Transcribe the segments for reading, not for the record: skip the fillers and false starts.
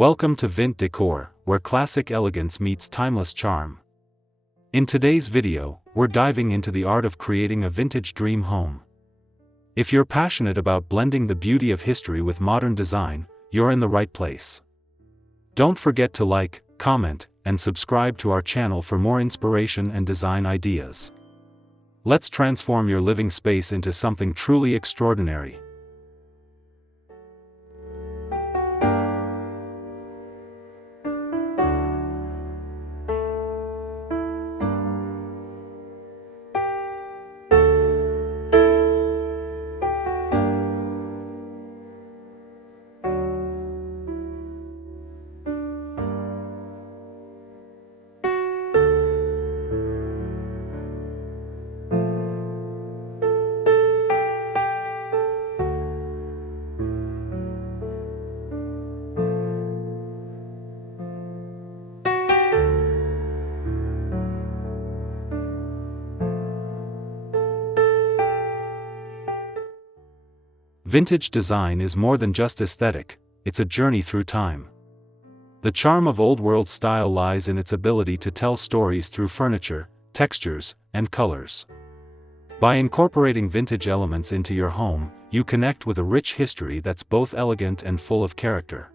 Welcome to Vint Decor, where classic elegance meets timeless charm. In today's video, we're diving into the art of creating a vintage dream home. If you're passionate about blending the beauty of history with modern design, you're in the right place. Don't forget to like, comment, and subscribe to our channel for more inspiration and design ideas. Let's transform your living space into something truly extraordinary. Vintage design is more than just aesthetic, it's a journey through time. The charm of old-world style lies in its ability to tell stories through furniture, textures, and colors. By incorporating vintage elements into your home, you connect with a rich history that's both elegant and full of character.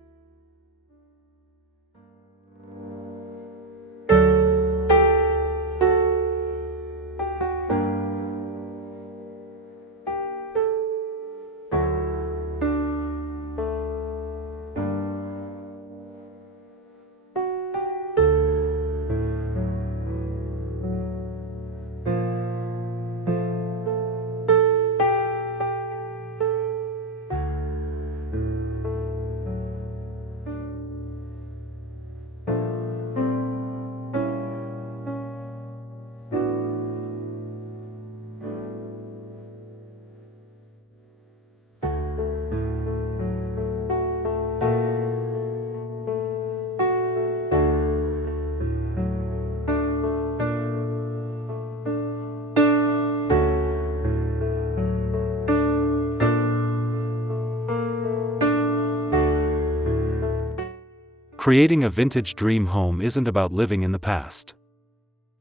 Creating a vintage dream home isn't about living in the past.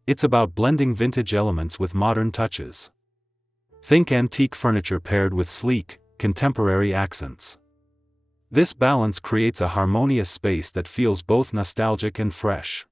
It's about blending vintage elements with modern touches. Think antique furniture paired with sleek, contemporary accents. This balance creates a harmonious space that feels both nostalgic and fresh.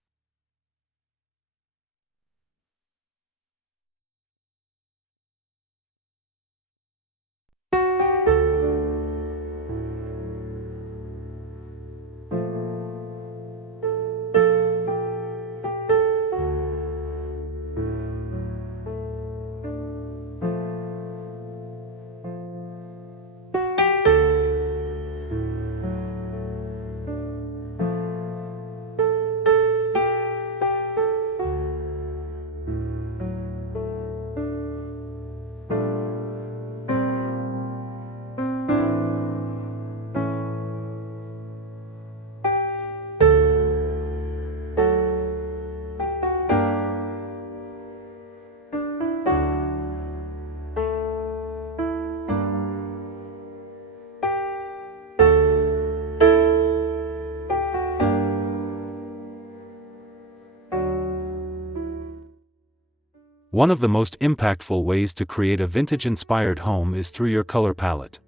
One of the most impactful ways to create a vintage-inspired home is through your color palette.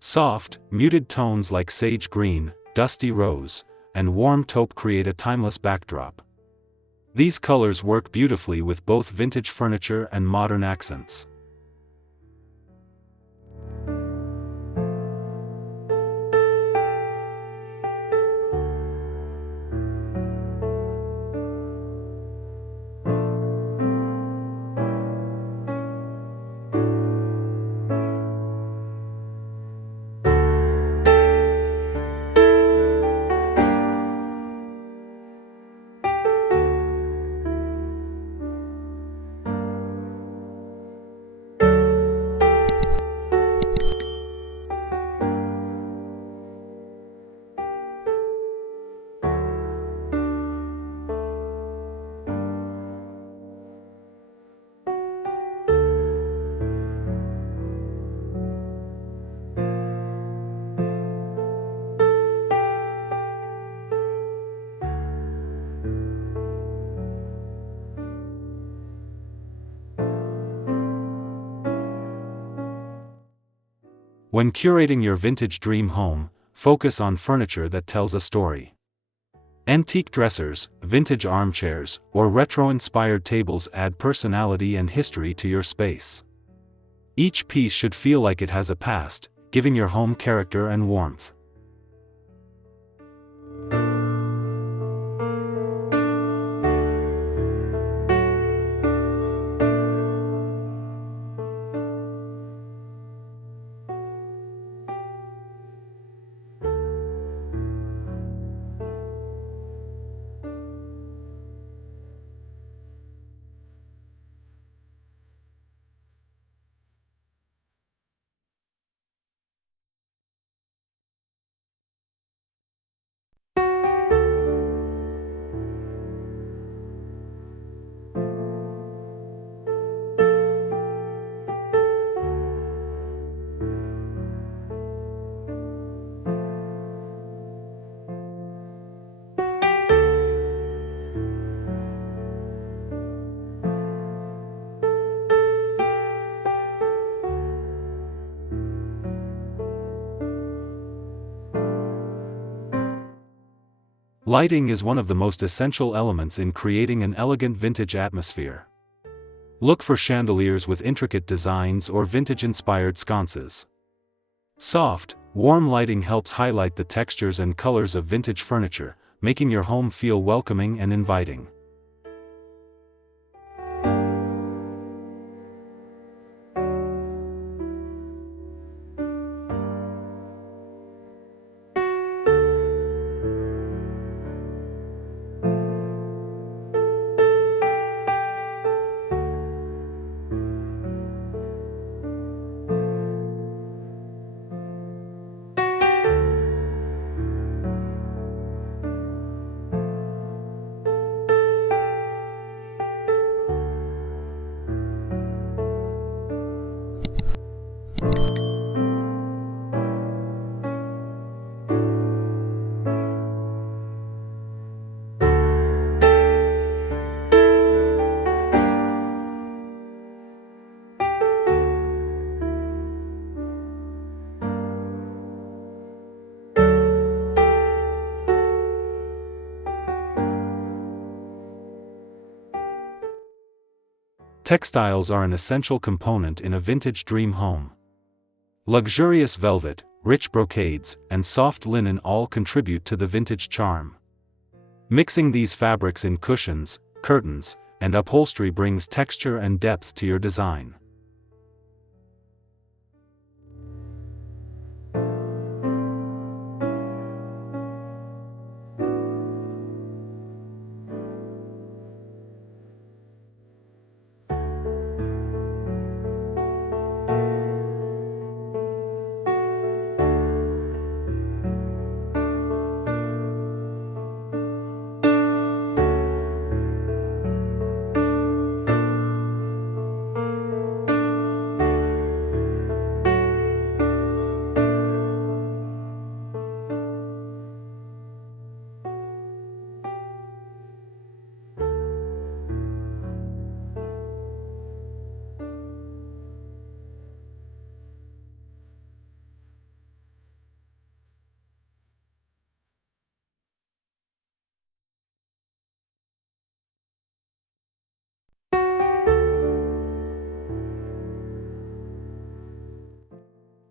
Soft, muted tones like sage green, dusty rose, and warm taupe create a timeless backdrop. These colors work beautifully with both vintage furniture and modern accents. When curating your vintage dream home, focus on furniture that tells a story. Antique dressers, vintage armchairs, or retro-inspired tables add personality and history to your space. Each piece should feel like it has a past, giving your home character and warmth. Lighting is one of the most essential elements in creating an elegant vintage atmosphere. Look for chandeliers with intricate designs or vintage-inspired sconces. Soft, warm lighting helps highlight the textures and colors of vintage furniture, making your home feel welcoming and inviting. Textiles are an essential component in a vintage dream home. Luxurious velvet, rich brocades, and soft linen all contribute to the vintage charm. Mixing these fabrics in cushions, curtains, and upholstery brings texture and depth to your design.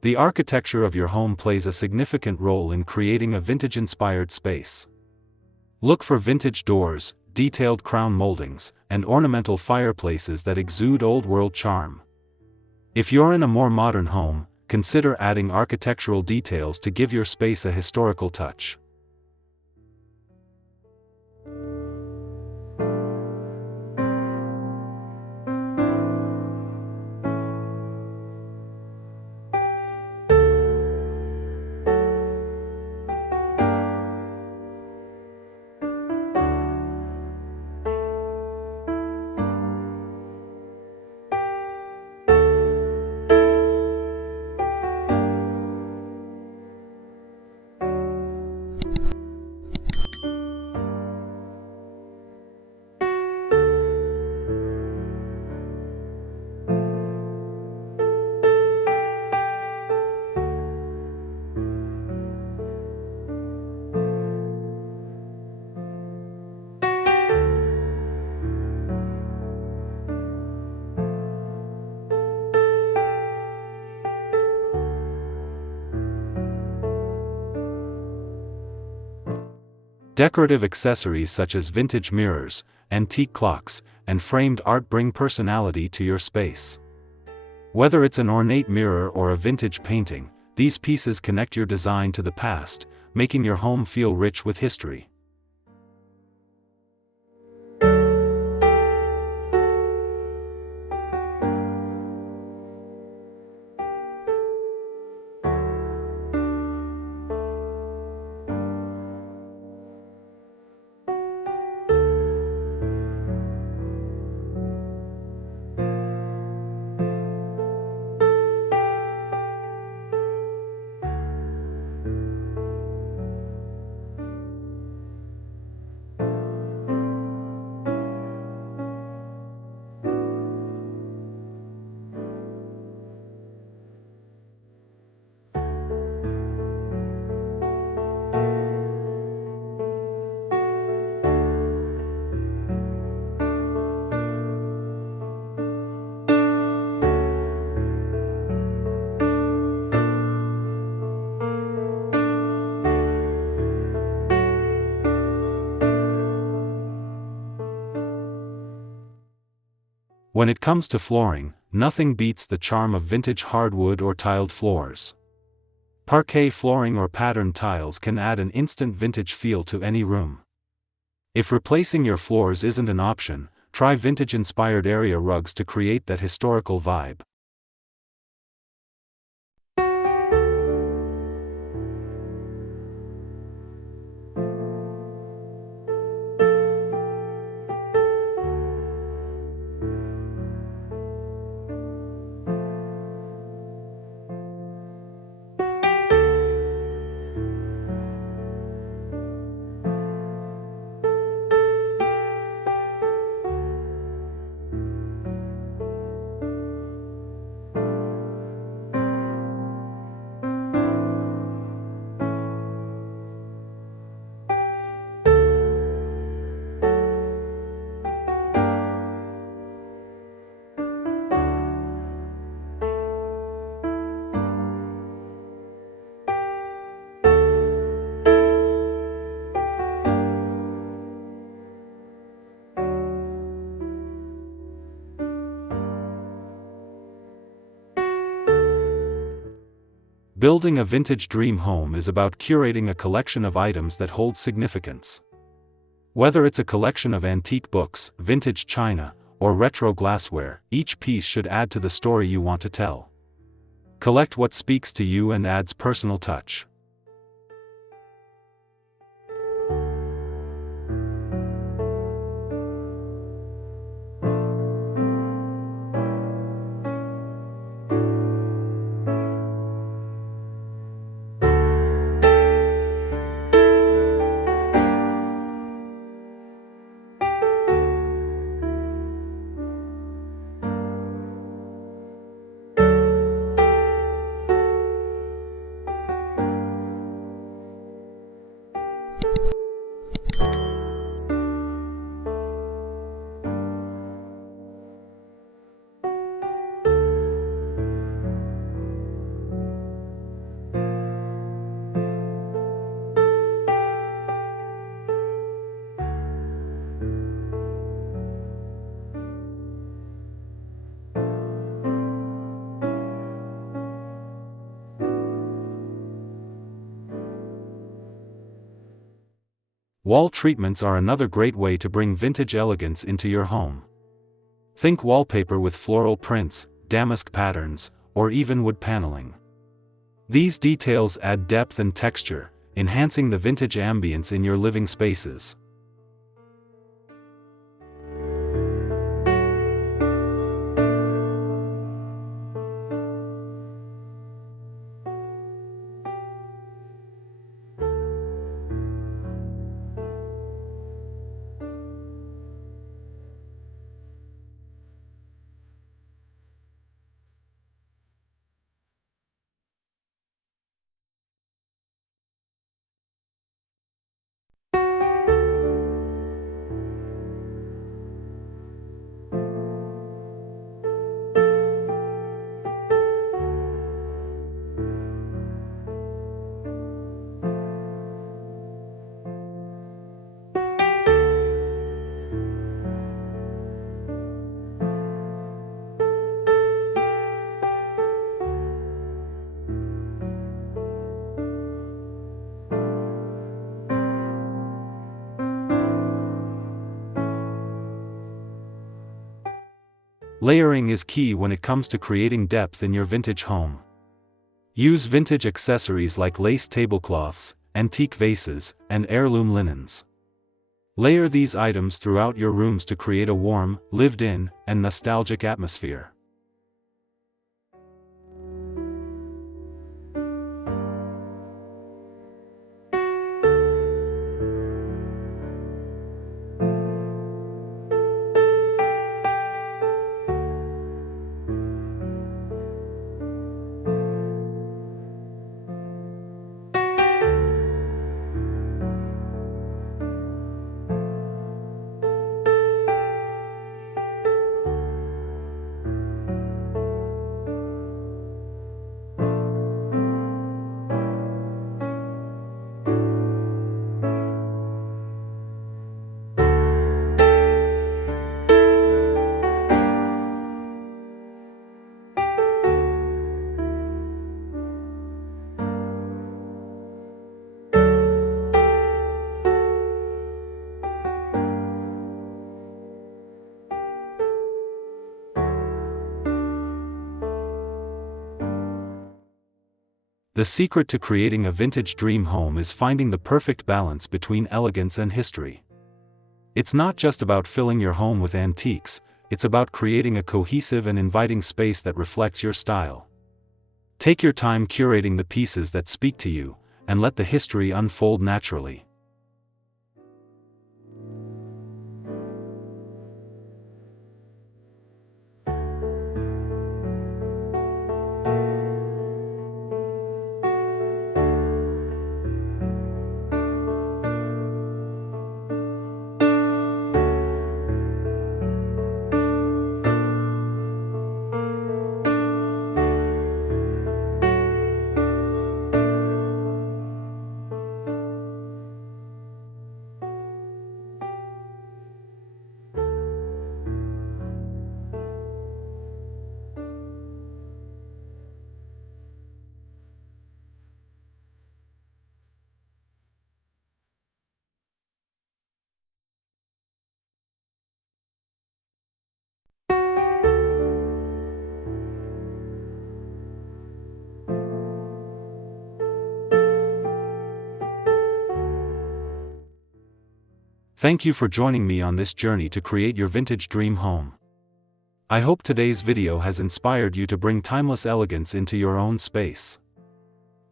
The architecture of your home plays a significant role in creating a vintage-inspired space. Look for vintage doors, detailed crown moldings, and ornamental fireplaces that exude old-world charm. If you're in a more modern home, consider adding architectural details to give your space a historical touch. Decorative accessories such as vintage mirrors, antique clocks, and framed art bring personality to your space. Whether it's an ornate mirror or a vintage painting, these pieces connect your design to the past, making your home feel rich with history. When it comes to flooring, nothing beats the charm of vintage hardwood or tiled floors. Parquet flooring or patterned tiles can add an instant vintage feel to any room. If replacing your floors isn't an option, try vintage-inspired area rugs to create that historical vibe. Building a vintage dream home is about curating a collection of items that hold significance. Whether it's a collection of antique books, vintage china, or retro glassware, each piece should add to the story you want to tell. Collect what speaks to you and adds personal touch. Wall treatments are another great way to bring vintage elegance into your home. Think wallpaper with floral prints, damask patterns, or even wood paneling. These details add depth and texture, enhancing the vintage ambience in your living spaces. Layering is key when it comes to creating depth in your vintage home. Use vintage accessories like lace tablecloths, antique vases, and heirloom linens. Layer these items throughout your rooms to create a warm, lived-in, and nostalgic atmosphere. The secret to creating a vintage dream home is finding the perfect balance between elegance and history. It's not just about filling your home with antiques, it's about creating a cohesive and inviting space that reflects your style. Take your time curating the pieces that speak to you, and let the history unfold naturally. Thank you for joining me on this journey to create your vintage dream home. I hope today's video has inspired you to bring timeless elegance into your own space.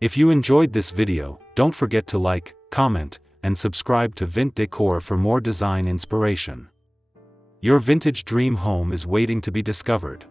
If you enjoyed this video, don't forget to like, comment, and subscribe to Vint Decor for more design inspiration. Your vintage dream home is waiting to be discovered.